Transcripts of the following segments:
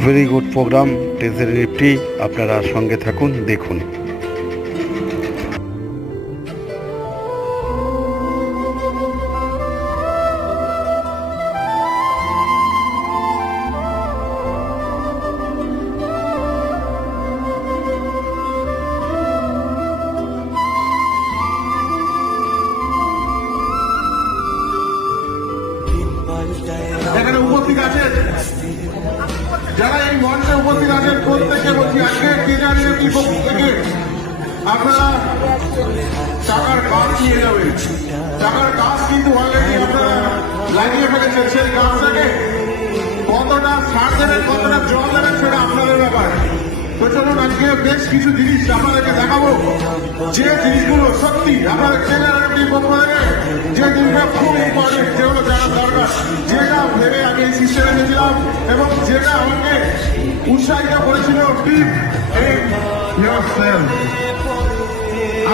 Very good programme treasury Nifty. আপনারা সঙ্গে থাকুন, দেখুন। এখানে উপস্থিত আছেন, যারা এই মঞ্চে উপস্থিত আছেন, প্রত্যেকে বলছি আজকে ট্রেজারি নিফটির পক্ষ থেকে আপনারা টাকার কাজ নিয়ে যাবেন। টাকার কাজ কিন্তু অলরেডি আপনারা লাগিয়ে ফেলেছেন। সেই কাজটাকে কতটা ছাড় দেবেন, কতটা জল দেবেন, সেটা আপনাদের ব্যাপার। তো চলুন আজকে বেশ কিছু জিনিস আপনাদেরকে দেখাবো, যে জিনিসগুলো সত্যি আপনাদের ট্রেজারি নিফটির পক্ষ থেকে যে জিনিসটা খুব ইম্পর্টেন্ট, যেগুলো জানার দরকার, যেটা ভেবে আমি এই সিস্টেমে গেছিলাম এবং যেটা আমাকে উৎসাহিত করেছিল টিম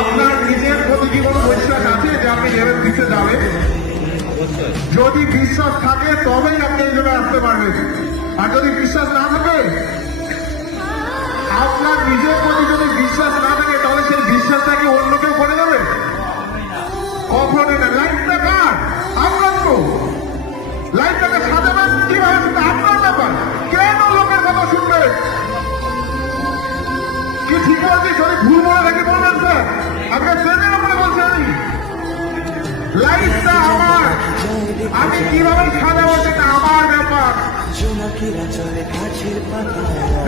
আপনার নিজের প্রতি কি কোনো বিশ্বাস আছে যে আপনি লেভেল দিতে যাবেন? যদি বিশ্বাস থাকে তবেই আপনি এই জায়গায় আসতে পারবেন। আর যদি বিশ্বাস না থাকে, আপনার নিজের প্রতি যদি বিশ্বাস না থাকে, তাহলে সেই বিশ্বাসটাকে অন্য কেউ করে দেবে? কখনো না। লাইফটা কার? আপনার তো। লাইফটাকে সাজাবেন কিভাবে সেটা আপনার ব্যাপার। কেন লোকের কথা শুনবে? কি ঠিক বলছি? যদি ভুল বলে থাকি বলবেন স্যার, আপনার ট্রেনের উপরে বলছি আমি। লাইফটা আমার, আমি কিভাবে সাজাবো সেটা আমার ব্যাপার।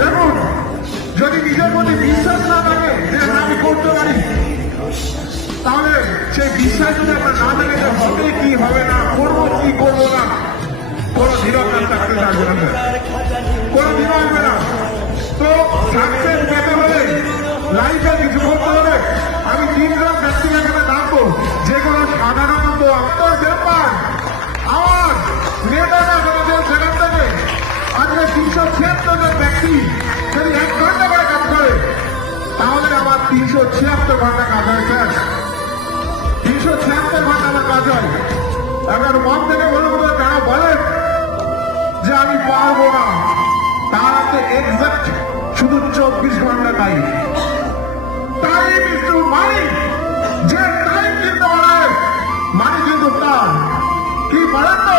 দেখুন, যদি নিজের প্রতি বিশ্বাস না থাকে যে আমি করতে পারি, তাহলে সেই বিশ্বাস যদি আপনার না থাকে যে হবে কি হবে না, করবো কি করবো না, কোনো ধীরতা থাকতে থাকবে না, কোনো ধীর আসবে না। তো সাকসেস পেতে হলে লাইফে কিছু করতে হলে আমি তিনজন ব্যক্তিকে এখানে ডাকবো, যেগুলো সাধারণত আপনার ব্যাপার। আমার নেতারা আমাদের সেখান থেকে আজকে 376 জন ব্যক্তি যদি 1 ঘন্টা করে কাজ করে, তাহলে আমার 376 ঘন্টা কাজ হয় স্যার। 376 ঘন্টা আমার কাজ হয়। এবার মন থেকে বলবো, যারা বলেন যে আমি পারবো না, তার হাতে এক্সাক্ট শুধু 24 ঘন্টা time. Time is to money. যে টাইম কিনতে পারে, মানি কিন্তু তার। কি পারেন তো?